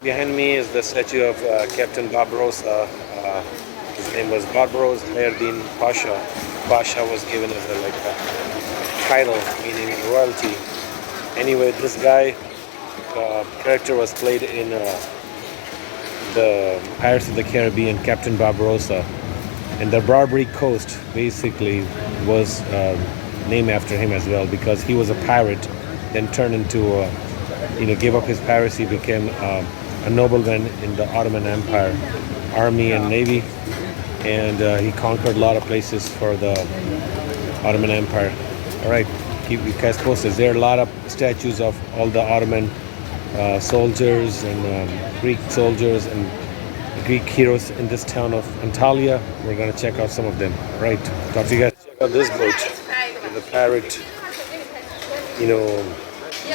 Behind me is the statue of Captain Barbarossa. His name was Barbaros Hayreddin Pasha. Pasha was given as a title, meaning royalty. Anyway, this guy character was played in the Pirates of the Caribbean, Captain Barbarossa. And the Barbary Coast basically was named after him as well, because he was a pirate, then turned into gave up his piracy, became a nobleman in the Ottoman Empire, army and navy, and he conquered a lot of places for the Ottoman Empire. All right, keep you guys posted. There are a lot of statues of all the Ottoman soldiers and Greek soldiers and Greek heroes in this town of Antalya. We're gonna check out some of them. All right, talk to you guys. Check out this boat, the pirate,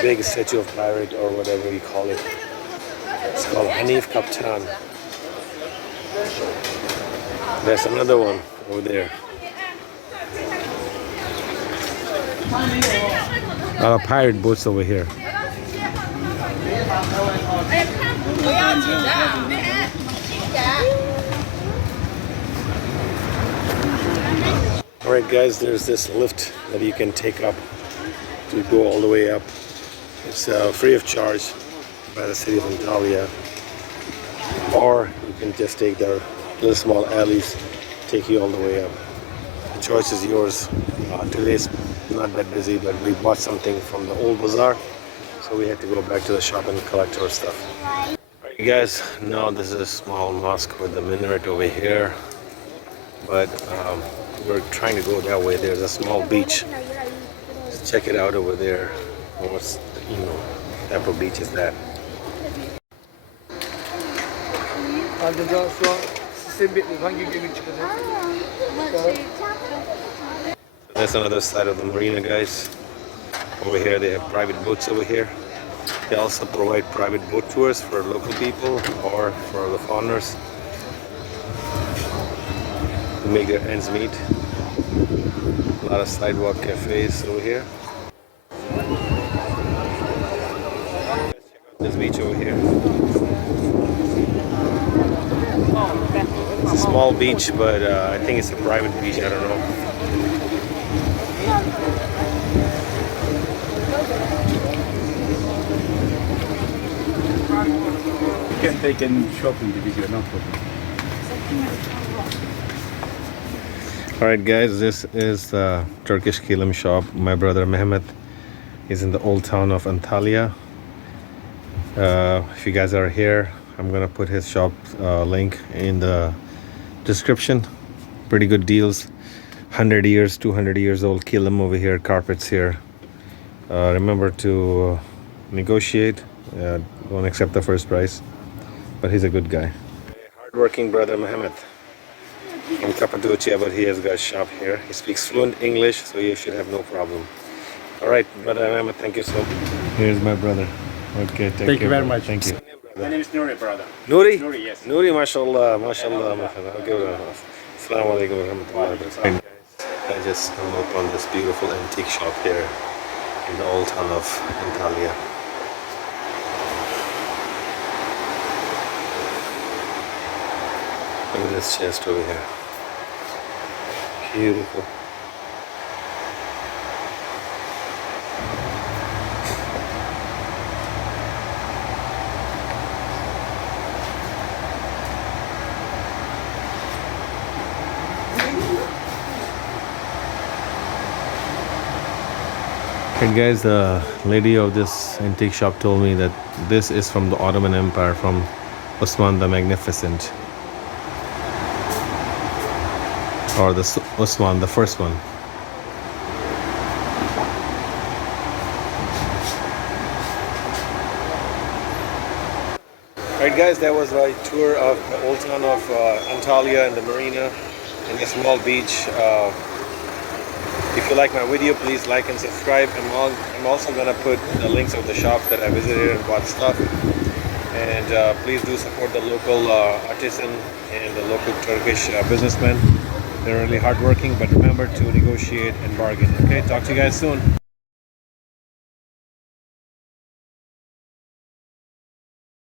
big statue of pirate or whatever you call it. It's called Hanif Kaptan. There's another one over there. A lot of pirate boats over here. Alright guys, there's this lift that you can take up to go all the way up. It's free of charge by the city of Antalya, or you can just take their little small alleys, take you all the way up. The choice is yours. Today's not that busy, but we bought something from the old bazaar, so we had to go back to the shop and collect our stuff. Alright guys, now this is a small mosque with the minaret over here, but we're trying to go that way. There's a small beach. Just check it out over there. What type of beach is that? That's another side of the marina, guys. Over here they have private boats over here. They also provide private boat tours for local people or for the foreigners to make their ends meet. A lot of sidewalk cafes over here. This beach over here. It's a small beach, but I think it's a private beach. I don't know. You can take any shopping video, no problem. Alright guys, this is the Turkish kilim shop. My brother Mehmet is in the old town of Antalya. If you guys are here, I'm gonna put his shop link in the description. Pretty good deals. 100 years, 200 years old kilim over here, carpets here. Remember to negotiate. Don't accept the first price, but he's a good guy. Hardworking brother Mehmet from Cappadocia, but he has got a shop here. He speaks fluent English, so you should have no problem. All right, brother Mehmet, thank you so much. Here's my brother. Okay, Thank you very much. Thank you. My name is Nuri, brother. Nuri? Nuri, yes. Nuri, mashallah, mashallah. Okay, assalamu alaikum wa rahmatullahi wa barakatuh. I just come up on this beautiful antique shop here in the old town of Antalya. Look at this chest over here. Beautiful. Hey guys, the lady of this antique shop told me that this is from the Ottoman Empire, from Osman the Magnificent, or the Osman the first one. Alright guys, that was my tour of the old town of Antalya and the marina and the small beach. If you like my video, please like and subscribe. I'm also going to put the links of the shops that I visited and bought stuff. And please do support the local artisan and the local Turkish businessmen. They're really hardworking, but remember to negotiate and bargain. Okay, talk to you guys soon.